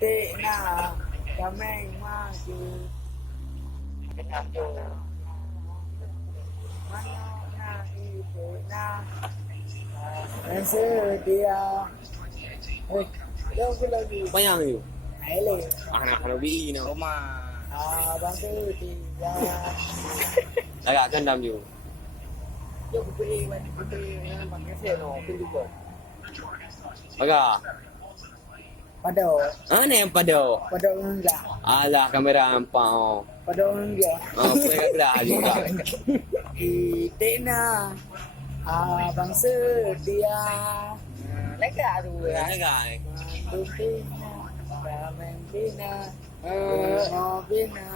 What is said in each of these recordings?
tệ na cả mình mà chứ mà nó na y tệ na em sẽ đi ôi đâu cái lời gì Bayang you. hãy lên Anak-anak BI no. Rumah. bang cứ đi ra Agak kendam you. cho cái beli bằng cái xe nó cái gì vậy Agak. bắt đầu Mana yang pado? enggak Alah kamera ampau. enggak Oh, mereka gerak juga. tệ na bang sedia lấy cả rồi Agak. Tupina, Ramentina, Novina.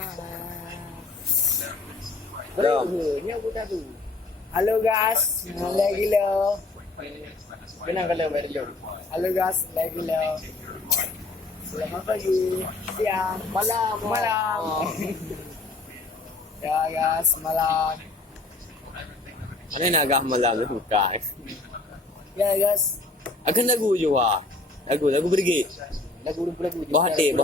Halo guys, lagi lo. Kenang kalau beri Halo guys, lagi lo. Selamat pagi, siang, malam. Ya guys, malam. Ano yung agak malam na hukay? Ya guys, Akan lagu juga. Lagu pergi. lagu. Bahati.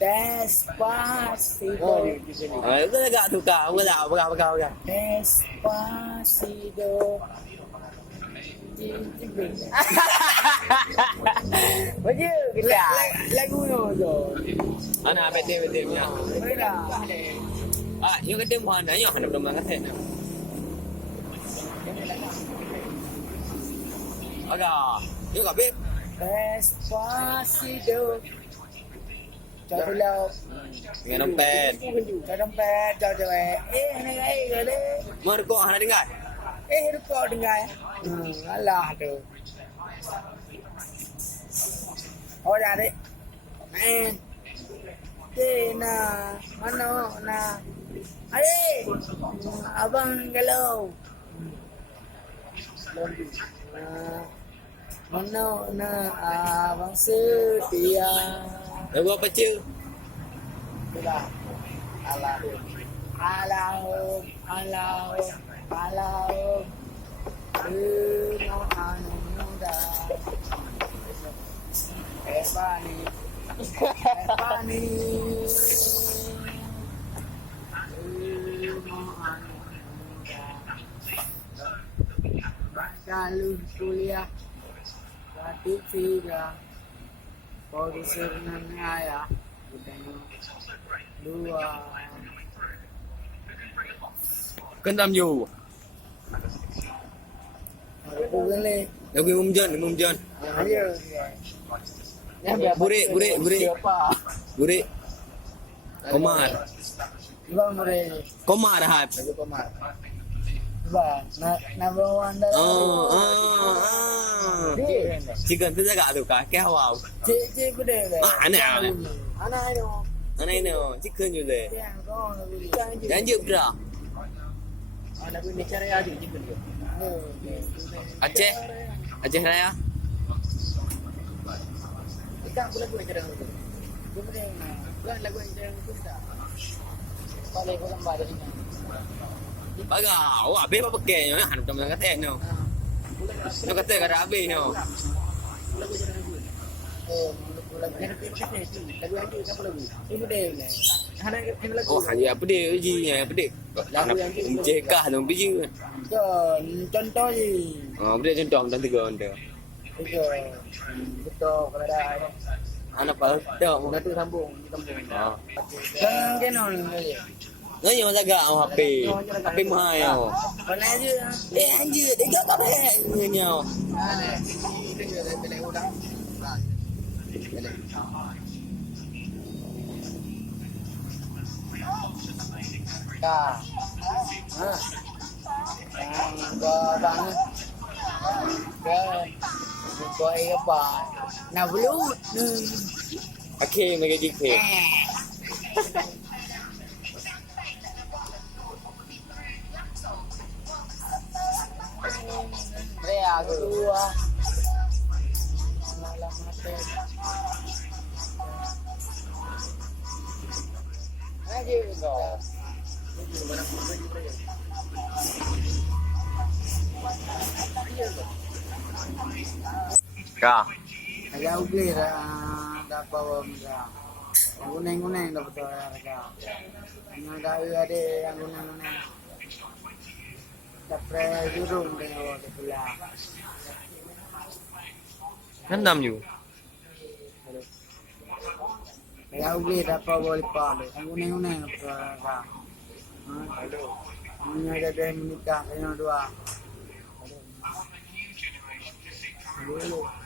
Despacito, Itu agak tukar. Pegang. Despacito. Baju kita. Lagu tu. Ana betul punya. Mereka. Yung kata mana yang hendak bermain kat sana. Agak. Yung kabib. Despacito. Cho tôi lâu. Dengan dompet. Cho dompet, cho cewek. Ini gede. Marco, ana dengar. Itu kau dengar. Alah tu. Oh dah dek. Tina, mana na? Adik, abang galau. Mana na abang setia. Lagu apa cik? Sudah. Alau. Anu muda. Ebani. Kalau kuliah Batik tiga produser ya dua Kendam you. boleh Lagu Mumjan. ayo Burik. siapa Burik. Komar. bang boleh Komar hat. lagu pemar bang number one dah Chicken tu agak tukar. Kaya wow. cik boleh Anak itu Ana ini chicken you le. yang kau nak beli Janji berapa? Lagu ni cara ada je kan. Aceh Raya. Ikan lagu yang cara tu. boleh Bukan lagu yang cara tu tak. Kalau kau lambat dari ni. Agak. Wah, habis apa pakai ni? Hantu teman kata ni. Nak kata kada habis ni. Lagu cara tu. Lagu yang tu. Lagu yang tu apa lagu? ini boleh Ada lagu. Oh, hanya apa dia ujinya apa dia? Cekah dong biji. contoh je Apa dia contoh tentang tiga onda. tiga betul kalau ada Anak apa? Tengok. Nanti sambung. kan kenon ni Ngai yang jaga HP. HP mahal yo. mana aja Anjir, dia tak ada ni yo. Dah. Bang. Có ai apa? Nào blue. Okay, mega gigi. Rea kedua. Malam mati. Aja kau. Kah. Ayaw beli da apa mereka. Yang kuning-kuning dah betul mereka. Yang ada yang kuning-kuning. Tapi jurung tengok sebelah. Nandam you. Kaya uli dapat boleh pa. Yang kuning-kuning betul mereka. Ini ada menikah kena dua. Boleh.